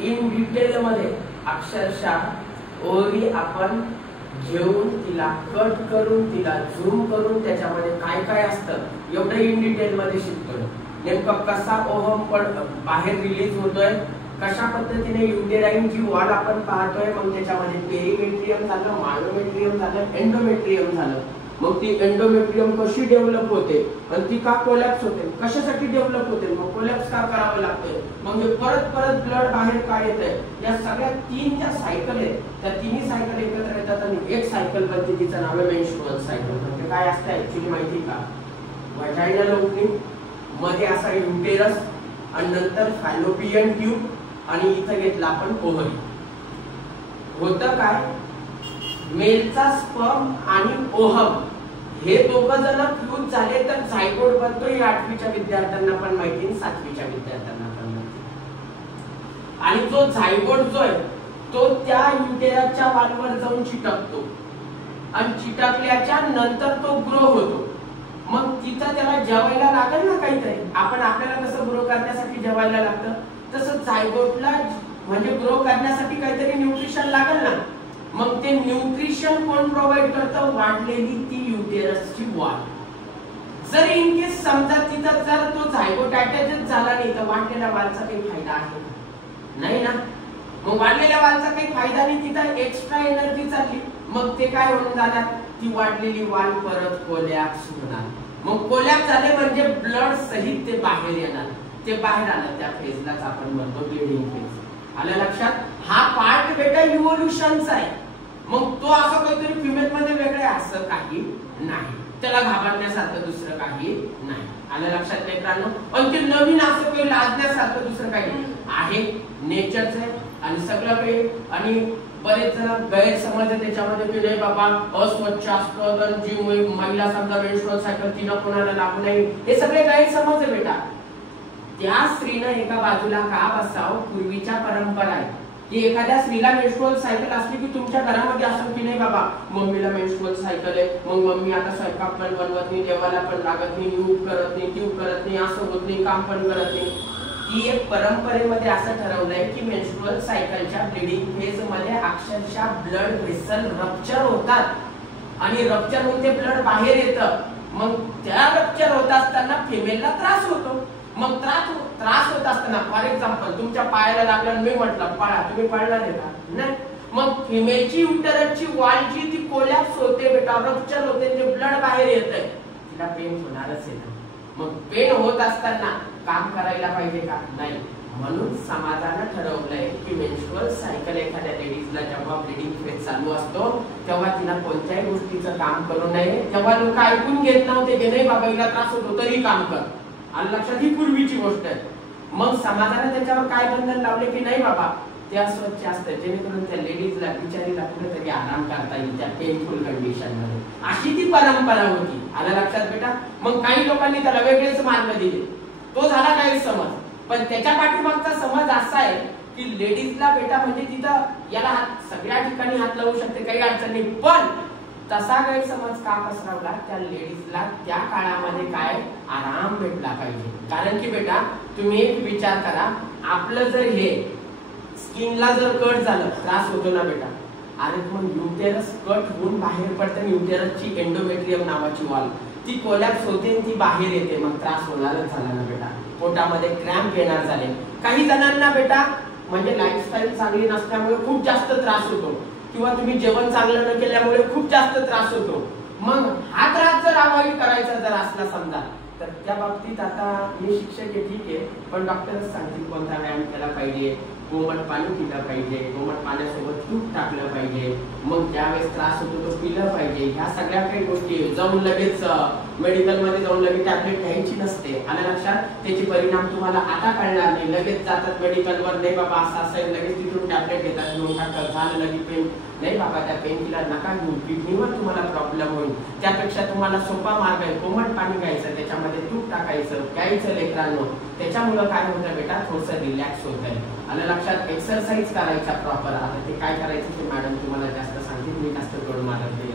In detail मध्ये अक्षरशः ओळी आपण घेऊन तिला कट करून तिला झूम करून त्याच्यामध्ये काय काय असतं एवढं इन डिटेल मध्ये शिकतोय. नेमकं कसा ओहम पण बाहेर रिलीज होतोय, कशा पद्धतीने युटेराईनची वॉल आपण पाहतोय, मग त्याच्यामध्ये पेरिमेट्रियम झालं, मायोमेट्रियम झालं, एंडोमेट्रियम झालं. मग ती एंडोमेट्रियम कशी डेव्हलप होते आणि ती का कोलॅप्स होते, कशासाठी डेव्हलप होते, मग कोलॅप्स का करावं लागतंय, मग परत परत ब्लड बाहेर काय येतंय, या सगळ्या 3 ज्या सायकल आहेत त्या तिन्ही सायकल एकत्र येतात आणि एक सायकल बनते, तिचं नाव आहे मेन्स्ट्रुअल सायकल. म्हणजे काय असतं ऍक्च्युअली माहिती का, व्हाजाइनल ओपनिंग मध्ये असा युटेरस आणि नंतर फॅलोपियन ट्यूब आणि इथं घेतला आपण ओव्हरी. होतं काय, मेलचा स्पर्म आणि ओहम हे दोघं जण फ्यूज झाले तर झायगोट बनतो. हे 8वीच्या विद्यार्थ्यांना पण माहिती, 7वीच्या विद्यार्थ्यांना पण माहिती. आणि जो झायगोट जो आहे तो त्या युटेरसच्या वालवर जाऊन चिटकतो आणि चिटकल्याच्या नंतर तो ग्रो होतो. मग तिथं त्याला जेवायला लागेल ना काहीतरी, आपण आपल्याला कसं ग्रो करण्यासाठी जेवायला लागतं तसं झायगोटला म्हणजे ग्रो करण्यासाठी काहीतरी न्यूट्रिशन लागेल ना. मग ते न्यूट्रिशन कोण प्रोव्हाइड करतं, वाढलेली ती युटेरसची वॉल. जर इन केस समजा तिथं जर तो झायगोट अटॅच झाला नाही तर वाढलेल्या वालचा काही फायदा आहे नाही ना. मग वाढलेल्या वालचा काही फायदा नाही, तिथं एक्स्ट्रा एनर्जी चालली, मग ते काय होऊन जाणार, ती वाढलेली वाल परत कोलॅप्स होणार. मग कोलॅप्स झाले म्हणजे ब्लड सहित ते बाहेर येणार. ते बाहेर आलं त्या फेजलाच आपण म्हणतो ब्लीडिंग फेज. आलं लक्षात, हा पार्ट बेटा इव्होल्युशनचा आहे. मग तो असं काहीतरी फिमेल मध्ये वेगळे असं काही नाही, त्याला घाबरण्यासारखं दुसरं काही नाही. आलं लक्षात मित्रांनो. पण ते नवीन असं काही लाजण्यासारखं दुसरं काही आहे, नेचरच आहे आणि सगळं काही. आणि बरेच जण गैरसमज आहे त्याच्यामध्ये की नाही बाबा अस्वच्छ असतं तर जी महिला समजा मेन्स्ट्रुअल सायकल तिला कोणाला लागू नाही, हे सगळे गैरसमज आहे बेटा. त्या स्त्रीनं एका बाजूला का बसावं, पूर्वीच्या परंपरा आहे की एखाद्या स्त्रीला मेन्स्ट्रुअल सायकल असली की तुमच्या घरामध्ये असं की नाही बाबा मम्मीला मेन्स्ट्रुअल सायकल आहे, मग मम्मी आता स्वयंपाक पण बनवत नाही, देवाला पण लागत नाही, यूज करत नाही, ट्यूब करत नाही, असं होत नाही, काम पण करत नाही. ती एक परंपरेमध्ये असं ठरवलंय की मेन्स्ट्रुअल सायकलच्या ब्लीडिंग फेज मध्ये अक्षरशः ब्लड व्हेसल रप्चर होतात आणि रप्चर होऊन ते ब्लड बाहेर येतं. मग त्या रप्चर होत असताना फिमेलला त्रास होतो. मग त्रास होत असताना फॉर एक्झाम्पल तुमच्या पायाला लागलं, मी म्हटलं पाळा, तुम्ही पाळला नाही का, नाही. मग फिमेलची युटेरसची वॉल जी ती कोलॅप्स होते बेटा, रप्चर होते, ते ब्लड बाहेर येतंय, तिला पेन होणारच आहे. मग पेन होत असताना काम करायला पाहिजे का, नाही. म्हणून समाजाने ठरवलंय की मेन्स्ट्रुअल सायकल एखाद्या लेडीजला जेव्हा ब्लीडिंग फेज चालू असतो तेव्हा तिला कोणत्याही गोष्टीचं काम करू नये. तेव्हा लोक ऐकून घेत नव्हते की नाही बाबा हिला त्रास होतो तरी काम कर. आणि लक्षात, ही पूर्वीची गोष्ट आहे. मग समाजाने त्याच्यावर काय बंधन लावले की नाही बाबा ते अस्वच्छ असतं, जेणेकरून त्या लेडीजला बिचारीला कुठेतरी आराम करता येईल त्या पेनफुल कंडिशन मध्ये. अशी ती परंपरा होती. आलं लक्षात बेटा. मग काही लोकांनी त्याला वेगळेच मार्ग दिले, तो झाला काही समज. पण त्याच्या पाठीमागचा समज असा आहे की लेडीजला बेटा म्हणजे तिथं याला सगळ्या ठिकाणी हात लावू शकते, काही अडचण नाही. पण तसा गैरसमज का पसरवला, त्या लेडीजला त्या काळामध्ये काय आराम भेटला पाहिजे. कारण की बेटा तुम्ही एक विचार करा, आपलं जर हे स्किनला जर कट झालं त्रास होतो ना बेटा, अरे मग युटेरस कट होऊन बाहेर पडते, युटेरसची एंडोमेट्रियम नावाची वॉल ती कोलॅप्स होते आणि ती बाहेर येते, मग त्रास होणारच झाला ना बेटा. पोटामध्ये क्रॅम्प येणार झाले. काही जणांना बेटा म्हणजे लाईफस्टाईल चांगली नसल्यामुळे खूप जास्त त्रास होतो, किंवा तुम्ही जेवण चांगलं न केल्यामुळे खूप जास्त त्रास होतो. मग हा त्रास जर अवॉइड करायचा जर असला समजा, तर त्या बाबतीत आता मी शिक्षक आहे ठीक आहे, पण डॉक्टरच सांगतील कोणता व्यायाम केला पाहिजे, कोमट पाणी पिलं पाहिजे, कोमट पाण्यासोबत तूप टाकलं पाहिजे, मग ज्यावेळेस त्रास होतो तो पिलं पाहिजे. ह्या सगळ्या काही गोष्टी जाऊन लगेच मेडिकल मध्ये जाऊन लगेच टॅबलेट घ्यायची नसते. आलं लक्षात. त्याचे परिणाम तुम्हाला आता कळणार नाही. लगेच जातात मेडिकलवर, नाही बाबा असं असेल, लगेच तिथून टॅबलेट घेतात, घेऊन टाकतात, झालं लगेच पेन, नाही बाबा त्या पेन किलर नका घेऊ, किडनीवर तुम्हाला प्रॉब्लेम होईल. त्यापेक्षा तुम्हाला सोपा मार्ग आहे, कोमट पाणी घ्यायचं, त्याच्यामध्ये तूप टाकायचं, प्यायचं लेकरांनो. त्याच्यामुळे काय होतं बेटा, थोडंसं रिलॅक्स होत आहे. आलं लक्षात. एक्सरसाइज करायचा प्रॉपर. आता ते काय करायचं ते मॅडम तुम्हाला जास्त सांगतील, मी जास्त करून मारत नाही.